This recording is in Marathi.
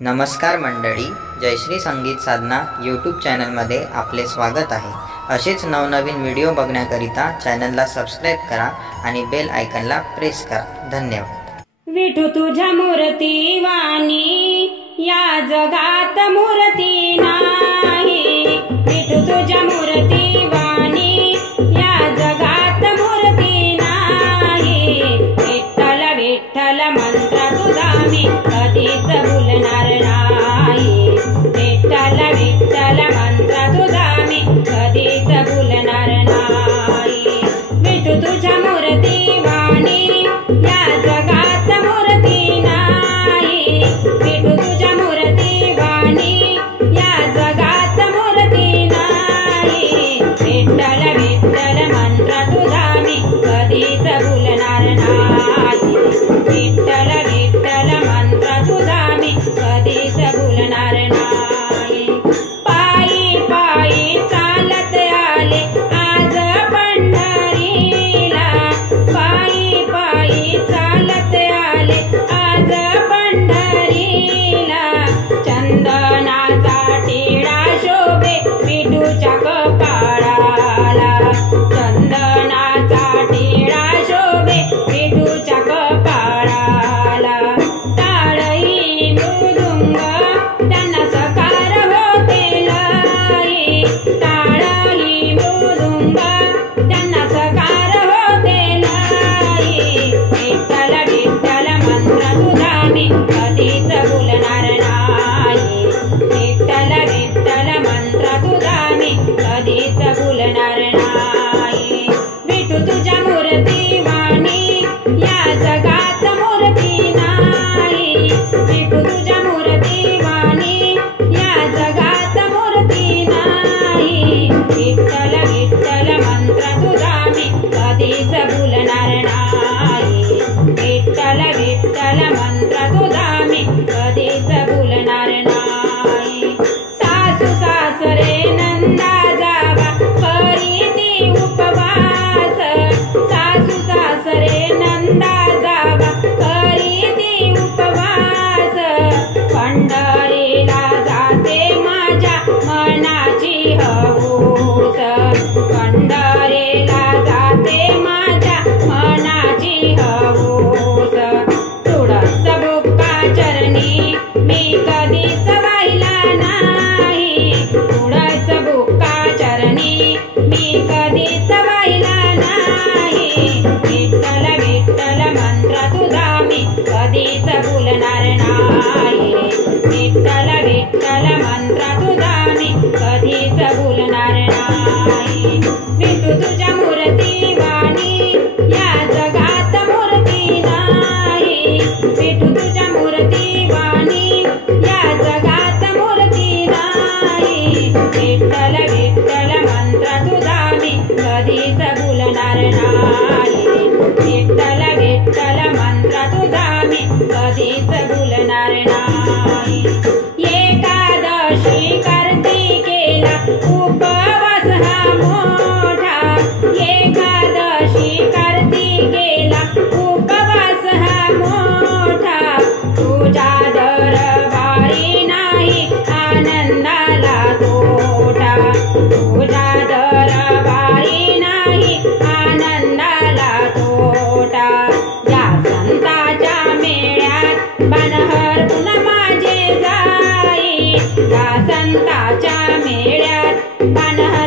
नमस्कार मंडळी, जयश्री संगीत साधना यूट्यूब चॅनलमध्ये आपले स्वागत आहे। असेच नवनवीन व्हिडिओ बघण्याकरिता चॅनलला सबस्क्राइब करा आणि बेल आयकॉनला प्रेस करा। धन्यवाद। विठू तुझ्या मूर्ती वाणी या जगात मूर्ती नाही, विठू तुझ्या मूर्ती वाणी या जगात मूर्ती नाही। विठ्ठल विठ्ठल मंत्र तुझा मी कधीच भुलणार नाही, विठ्ठल विठ्ठल मंत्र तुझा मी कधीच भुलणार नाही। विठू तुझ्या मूर्ती वाणी या जगात मूर्ती नाही, विठू तुझ्या मूर्ती वाणी या जगात मूर्ती नाही। विठ्ठल विठ्ठल मंत्र तुझा मी कधीच भुलणार नाही, विठ्ठल विठ्ठल मंत्र तुझा मी कधीच भुलणार नाही। पायी पायी चालत आले आज पंढरीला, पायी पायी चालत आले आज पंढरीला। चंदनाचा टिळा शोभे विठूच्या कपाळाला, चंदनाचा टिळा शोभे विठूच्या कपाळाला। टाळही मृदुंग त्यांना सकार होते लई, टाळही मृदुंग त्यांना सकार होते लई। विठ्ठल विठ्ठल मंत्र तुझा मी कधीच भुलणार नाही, विठ्ठल विठ्ठल मंत्र तुझा मी कधीच भुलणार नाही। विठू तुझ्या मूर्ती वाणी या जगात मूर्ती नाही, विठू तुझ्या मूर्ती वाणी या जगात मूर्ती नाही। विठ्ठल विठ्ठल मंत्र तुझा मी कधीच भुलणार नाही, विठ्ठल विठ्ठल मंत्र तुझा मी कधीच भुलणार नाही। सासू सासरे नंदा जावा करीती उपवास, सासू सासरे नंदा जावा करीती उपवास। पंढरीला जाते माझ्या मनाची हौस, पंढरीला जाते माझ्या मनाची हौस। तुळस बुक्का चरणी मी कधीच वाहिला नाही, तुळस बुक्का चरणी मी कधीच वाहिला नाही। विठ्ठल विठ्ठल मंत्र तुझा मी कधीच भुलणार नाही, विठ्ठल विठ्ठल मंत्र तुझा मी कधीच भुलणार नाही। विठू तुझ्या मूर्ती वाणी या जगात मूर्ती नाही, विठू तुझ्या मूर्ती वाणी या जगात मूर्ती नाही। विठ्ठल विठ्ठल मंत्र तुझा मी कधीच भुलणार नाही, विठ्ठल विठ्ठल मंत्र तुझा मी कधीच भुलणार नाही। एकादशी कार्तिकेला उपवास हा मोठा, एकादशी कार्तिकेला उपवास हा मोठा। तुझ्या दरबारी नाही आनंदाला तोटा, तुझ्या दरबारी नाही आनंदाला तोटा। या संताच्या मेळ्यात बनहरून माझे जाई, या संताच्या मेळ्यात बनहरून